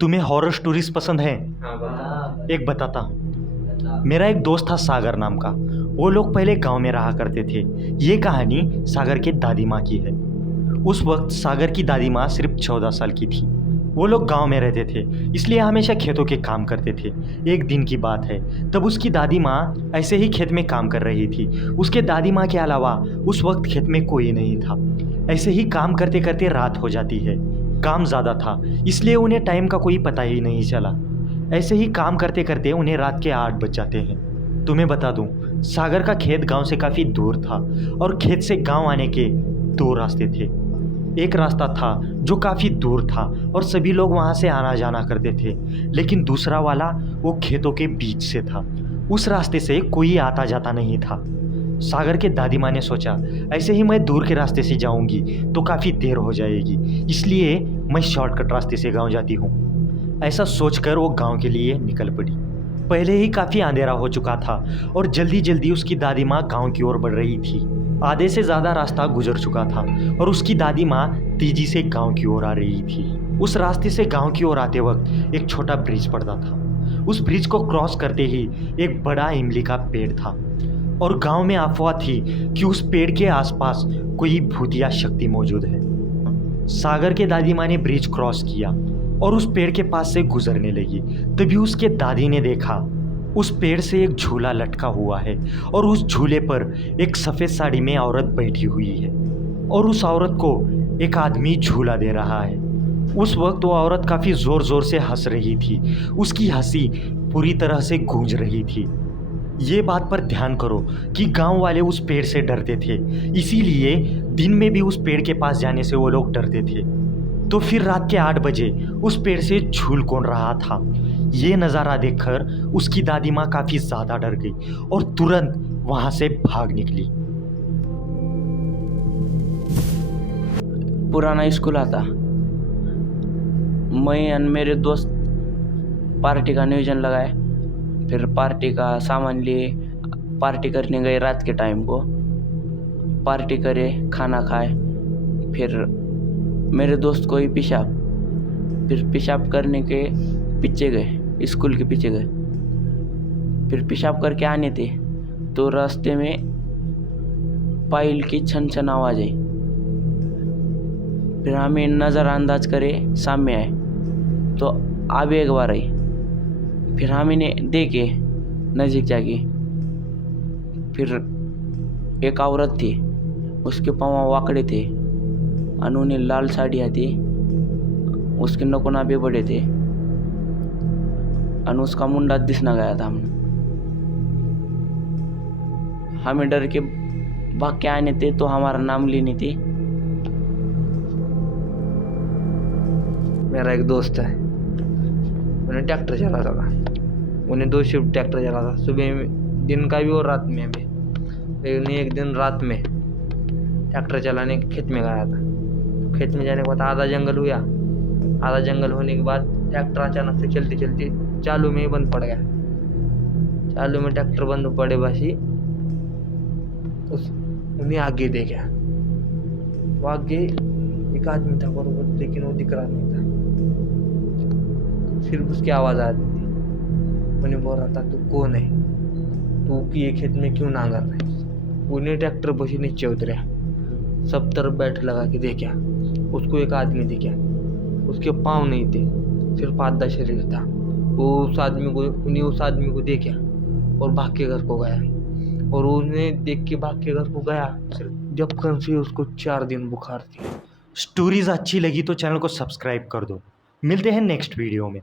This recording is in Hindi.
तुम्हें हॉरर स्टोरीज पसंद हैं? हाँ बता। एक बताता हूँ। मेरा एक दोस्त था सागर नाम का। वो लोग पहले गांव में रहा करते थे। ये कहानी सागर के दादी माँ की है। उस वक्त सागर की दादी माँ सिर्फ 14 साल की थी। वो लोग गांव में रहते थे, इसलिए हमेशा खेतों के काम करते थे। एक दिन की बात है, तब उसकी दादी माँ ऐसे ही खेत में काम कर रही थी। उसके दादी माँ के अलावा उस वक्त खेत में कोई नहीं था। ऐसे ही काम करते करते रात हो जाती है। काम ज़्यादा था, इसलिए उन्हें टाइम का कोई पता ही नहीं चला। ऐसे ही काम करते करते उन्हें रात के 8 बज जाते हैं। तुम्हें बता दूं, सागर का खेत गांव से काफ़ी दूर था और खेत से गांव आने के 2 रास्ते थे। एक रास्ता था जो काफ़ी दूर था और सभी लोग वहां से आना जाना करते थे, लेकिन दूसरा वाला वो खेतों के बीच से था। उस रास्ते से कोई आता जाता नहीं था। सागर के दादी माँ ने सोचा, ऐसे ही मैं दूर के रास्ते से जाऊंगी तो काफ़ी देर हो जाएगी, इसलिए मैं शॉर्टकट रास्ते से गांव जाती हूँ। ऐसा सोचकर वो गांव के लिए निकल पड़ी। पहले ही काफ़ी अंधेरा हो चुका था और जल्दी जल्दी उसकी दादी माँ गांव की ओर बढ़ रही थी। आधे से ज़्यादा रास्ता गुजर चुका था और उसकी दादी माँ तेजी से गांव की ओर आ रही थी। उस रास्ते से गांव की ओर आते वक्त एक छोटा ब्रिज पड़ता था। उस ब्रिज को क्रॉस करते ही एक बड़ा इमली का पेड़ था और गांव में अफवाह थी कि उस पेड़ के आसपास कोई भूतिया शक्ति मौजूद है। सागर के दादी माँ ने ब्रिज क्रॉस किया और उस पेड़ के पास से गुजरने लगी। तभी उसके दादी ने देखा, उस पेड़ से एक झूला लटका हुआ है और उस झूले पर एक सफ़ेद साड़ी में औरत बैठी हुई है और उस औरत को एक आदमी झूला दे रहा है। उस वक्त वो औरत काफ़ी ज़ोर ज़ोर से हंस रही थी। उसकी हंसी पूरी तरह से गूंज रही थी। ये बात पर ध्यान करो कि गांव वाले उस पेड़ से डरते थे, इसीलिए दिन में भी उस पेड़ के पास जाने से वो लोग डरते थे। तो फिर रात के 8 बजे उस पेड़ से झूल कौन रहा था? ये नज़ारा देखकर उसकी दादी माँ काफ़ी ज़्यादा डर गई और तुरंत वहाँ से भाग निकली। पुराना स्कूल आता। मैं और मेरे दोस्त पार्टी का नियोजन लगाए। फिर पार्टी का सामान लिए पार्टी करने गए। रात के टाइम को पार्टी करे, खाना खाए। फिर मेरे दोस्त को ही पेशाब, फिर पेशाब करने के पीछे गए, स्कूल के पीछे गए। फिर पेशाब करके आने थे तो रास्ते में पायल की छन छन आवाज़ आई। फिर हमें नज़रअंदाज करे सामने आए तो आगे एक बार आई। फिर हम इन्हें देखे नज़दीक जाके। फिर एक औरत थी, उसके पाँव वाकड़े थे, उन्होंने लाल साड़ियाँ थी, उसके नकुना भी बड़े थे और उसका मुंडा दिसना गया था। हमें डर के भाग के आने थे तो हमारा नाम लेनी थी। मेरा एक दोस्त है, उन्हें ट्रैक्टर चलाता था। उन्हें 2 शिफ्ट ट्रैक्टर चलाता था, सुबह में, दिन का भी और रात में भी। उन्हें एक दिन रात में ट्रैक्टर चलाने खेत में गया था। खेत में जाने के बाद आधा जंगल हुआ। आधा जंगल होने के बाद ट्रैक्टर अचानक से चलते चलते चालू में ही बंद पड़ गया। चालू में ट्रैक्टर बंद पड़े बसी उन्हें आगे देखा। वो आगे एक आदमी था बरोबर, लेकिन वो दिख रहा नहीं था। सिर्फ उसकी आवाज़ आ रही थी। उन्हें बोल रहा था, तू कौन है, तू ये खेत में क्यों नांगर रहा है। उन्हें ट्रैक्टर बसी नीचे उतरा, सब तरफ बैठ लगा के देखा। उसको एक आदमी दिखा, उसके पाँव नहीं थे, सिर्फ आधा शरीर था। उन्हें उस आदमी को देखा और भाग के घर को गया। और उन्हें देख के भाग के घर को गया, जब कल से उसको 4 दिन बुखार थी। स्टोरीज अच्छी लगी तो चैनल को सब्सक्राइब कर दो। मिलते हैं नेक्स्ट वीडियो में।